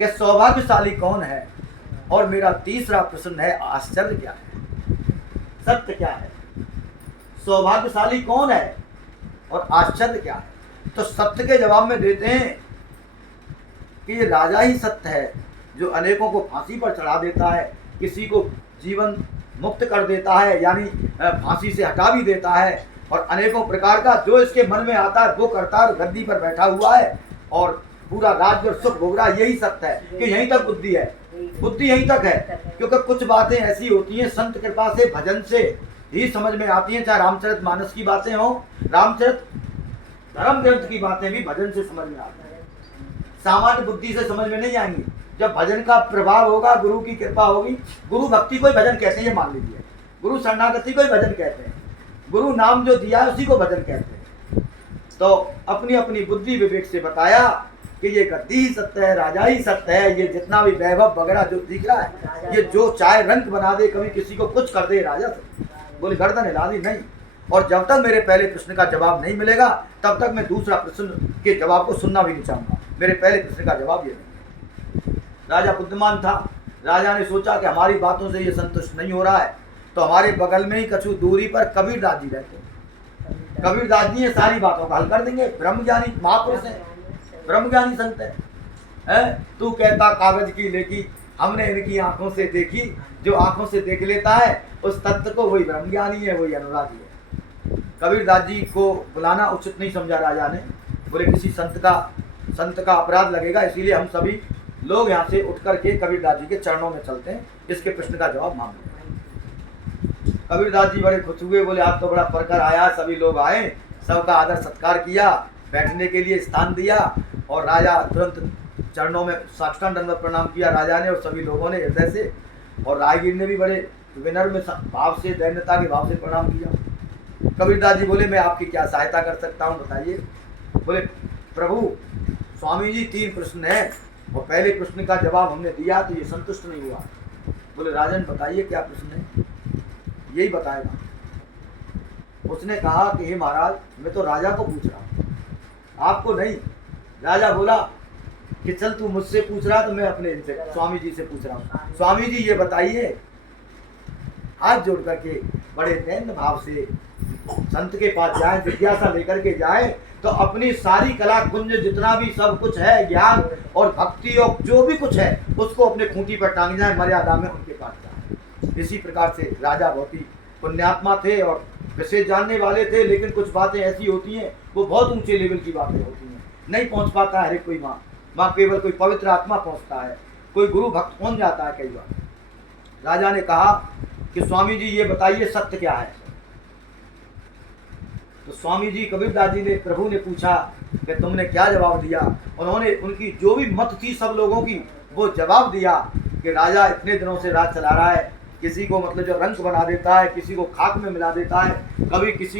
कि सौभाग्यशाली कौन है, और मेरा तीसरा प्रश्न है आश्चर्य क्या है, सत्य क्या है। सौभाग्यशाली कौन है और आश्चर्य क्या है। तो सत्य के जवाब में देते हैं कि ये राजा ही सत्य है, जो अनेकों को फांसी पर चढ़ा देता है, किसी को जीवन मुक्त कर देता है, यानी फांसी से हटा भी देता है, और अनेकों प्रकार का जो इसके मन में आता है वो करता है, गद्दी पर बैठा हुआ है और पूरा राज्य और सुख भोग रहा है। यही सत्य है कि यहीं तक बुद्धि है, बुद्धि यहीं तक है। क्योंकि कुछ बातें ऐसी होती हैं संत कृपा से, भजन से ही समझ में आती हैं। चाहे रामचरितमानस की बातें हो, रामचरित धर्म ग्रंथ की बातें भी भजन से समझ में आती हैं, सामान्य बुद्धि से समझ में नहीं आएंगी। जब भजन का प्रभाव होगा, गुरु की कृपा होगी, गुरु भक्ति को ही भजन कहते हैं, ये मान लीजिए, गुरु शरणागति को ही भजन कहते हैं, गुरु नाम जो दिया है उसी को भजन कहते हैं। तो अपनी अपनी बुद्धि विवेक से बताया कि ये गद्दी ही सत्य है, राजा ही सत्य है, ये जितना भी वैभव वगैरह जो दिख रहा है, ये जो चाहे रंग बना दे, कभी किसी को कुछ कर दे, राजा से बोले गर्दन हिला दी नहीं। और जब तक मेरे पहले प्रश्न का जवाब नहीं मिलेगा तब तक मैं दूसरा प्रश्न के जवाब को सुनना भी नहीं चाहूंगा। मेरे पहले प्रश्न का जवाब ये नहीं। राजा बुद्धिमान था, राजा ने सोचा कि हमारी बातों से ये संतुष्ट नहीं हो रहा है, तो हमारे बगल में ही कछु दूरी पर कबीरदास जी रहते हैं। कबीरदास जी ये सारी बातों का हल कर देंगे, ब्रह्मज्ञानी महापुरुष है, ब्रह्मज्ञानी संत है। तू कहता कागज की लेखी, हमने इनकी आंखों से देखी, जो आंखों से देख लेता है उस तत्व को वही ब्रह्मज्ञानी है, वही अनुरागी है। कबीरदास जी को बुलाना उचित नहीं समझा राजा ने, बोले किसी संत का अपराध लगेगा, इसीलिए हम सभी लोग यहाँ से उठ करके कबीरदास जी के चरणों में चलते हैं, इसके प्रश्न का जवाब मांग लेते हैं। कबीरदास जी बड़े खुश हुए, बोले आज तो बड़ा परकर आया, सभी लोग आए, सबका आदर सत्कार किया, बैठने के लिए स्थान दिया, और राजा तुरंत चरणों में साष्टांग दंडवत प्रणाम किया राजा ने और सभी लोगों ने हृदय से, और रायगीर ने भी बड़े विनम्र भाव से, दैन्यता के भाव से प्रणाम किया। कबीरदास जी बोले मैं आपकी क्या सहायता कर सकता हूँ बताइए। बोले प्रभु स्वामी जी 3 प्रश्न हैं, और पहले प्रश्न का जवाब हमने दिया तो ये संतुष्ट नहीं हुआ। बोले राजन बताइए क्या प्रश्न है, यही बताएगा। उसने कहा कि हे महाराज मैं तो राजा को पूछ रहा हूँ, आपको नहीं। राजा बोला कि चल तू मुझसे पूछ रहा तो मैं अपने इनसे स्वामी जी से पूछ रहा हूँ। स्वामी जी ये बताइए, हाथ जोड़ करके बड़े दैन्य भाव से संत के पास जाए, जिज्ञासा लेकर के जाए, तो अपनी सारी कला कुंज जितना भी सब कुछ है, ज्ञान और भक्ति और जो भी कुछ है, उसको अपने खूंटी पर टांग जाए, मर्यादा में उनके पास जाए। इसी प्रकार से राजा बहुत ही पुण्यात्मा थे और विशेष जानने वाले थे, लेकिन कुछ बातें ऐसी होती हैं वो बहुत ऊंचे लेवल की बातें होती हैं, नहीं पहुंच पाता है हर कोई वहाँ केवल कोई पवित्र आत्मा पहुंचता है, कोई गुरु भक्त पहुंच जाता है कई बार। राजा ने कहा कि स्वामी जी ये बताइए सत्य क्या है। तो स्वामी जी कबीरदास जी ने, प्रभु ने पूछा कि तुमने क्या जवाब दिया। उन्होंने उनकी जो भी मत थी सब लोगों की वो जवाब दिया कि राजा इतने दिनों से राज चला रहा है, किसी को मतलब जो रंग बना देता है, किसी को खाक में मिला देता है, कभी किसी